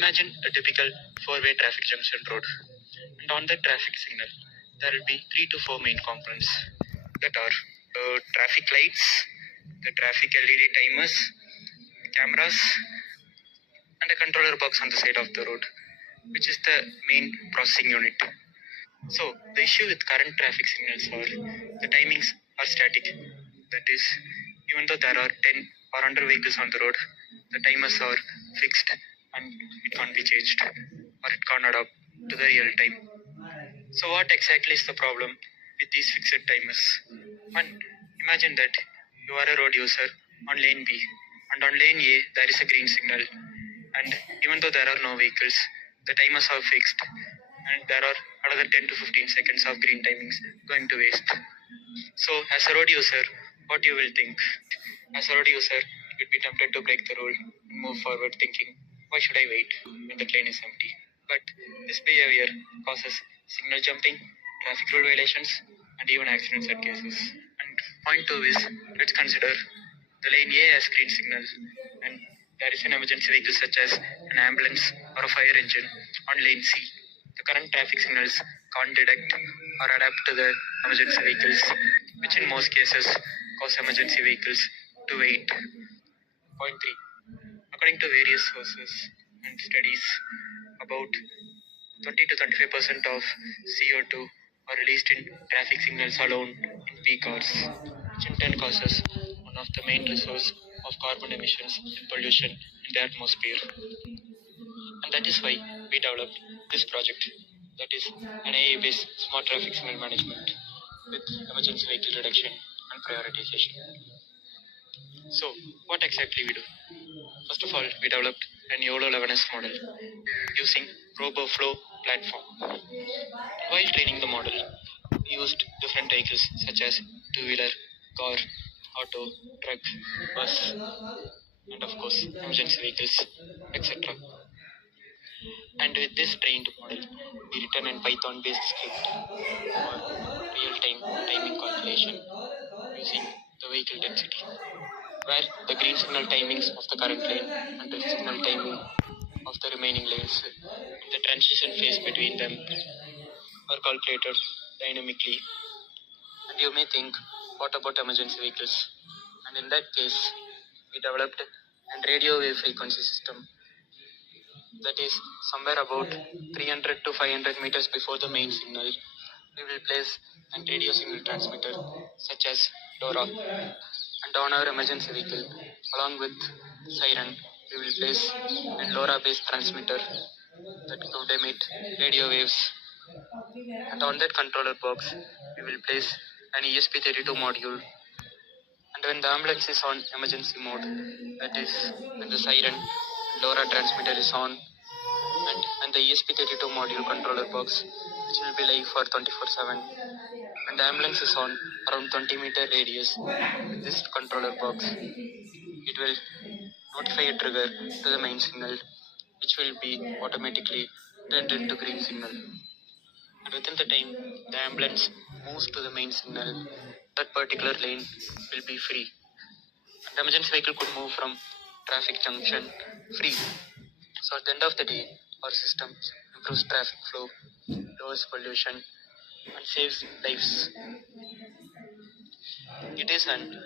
Imagine a typical four-way traffic junction road, and on that traffic signal, there will be three to four main components that are traffic lights, the traffic LED timers, cameras, and a controller box on the side of the road, which is the main processing unit. So, the issue with current traffic signals are the timings are static. That is, even though there are 10 or 100 vehicles on the road, the timers are fixed and it can't be changed or it can't adapt to the real time. So, what exactly is the problem with these fixed timers? One, imagine that you are a road user on lane B, and on lane A there is a green signal, and even though there are no vehicles, the timers are fixed, and there are another 10 to 15 seconds of green timings going to waste. So, as a road user, what you will think? As a road user, you would be tempted to break the rule and move forward thinking, why should I wait when the lane is empty? But this behavior causes signal jumping, traffic rule violations, and even accidents at cases. And point two is, let's consider the lane A has green signal and there is an emergency vehicle such as an ambulance or a fire engine on lane C. The current traffic signals can't detect or adapt to the emergency vehicles, which in most cases cause emergency vehicles to wait. Point 3. According to various sources and studies, about 20 to 25% of CO2 are released in traffic signals alone in peak hours, which in turn causes one of the main resources of carbon emissions and pollution in the atmosphere. And that is why we developed this project, that is an AI-based smart traffic signal management with emergency vehicle reduction and prioritization. So, what exactly we do? First of all, we developed an YOLO 11S model using RoboFlow platform. While training the model, we used different vehicles such as two-wheeler, car, auto, truck, bus, and of course emergency vehicles, etc. And with this trained model, we written an Python-based script for real-time timing calculation using the vehicle density, where the green signal timings of the current lane and red signal timing of the remaining lanes and the transition phase between them are calculated dynamically. And you may think, what about emergency vehicles? And in that case, we developed a radio wave frequency system that is somewhere about 300 to 500 meters before the main signal. We will place a radio signal transmitter such as LoRa, and on our emergency vehicle, along with siren, we will place a LoRa-based transmitter that could emit radio waves. And on that controller box, we will place an ESP32 module. And when the ambulance is on emergency mode, that is when the siren LoRa transmitter is on, and when the ESP32 module controller box, which will be live for 24/7, when the ambulance is on around 20-meter radius with this controller box, it will notify a trigger to the main signal, which will be automatically turned into green signal. And within the time the ambulance moves to the main signal, that particular lane will be free. And the emergency vehicle could move from traffic junction free. So at the end of the day, our system improves traffic flow, lowers pollution, and saves lives. It is an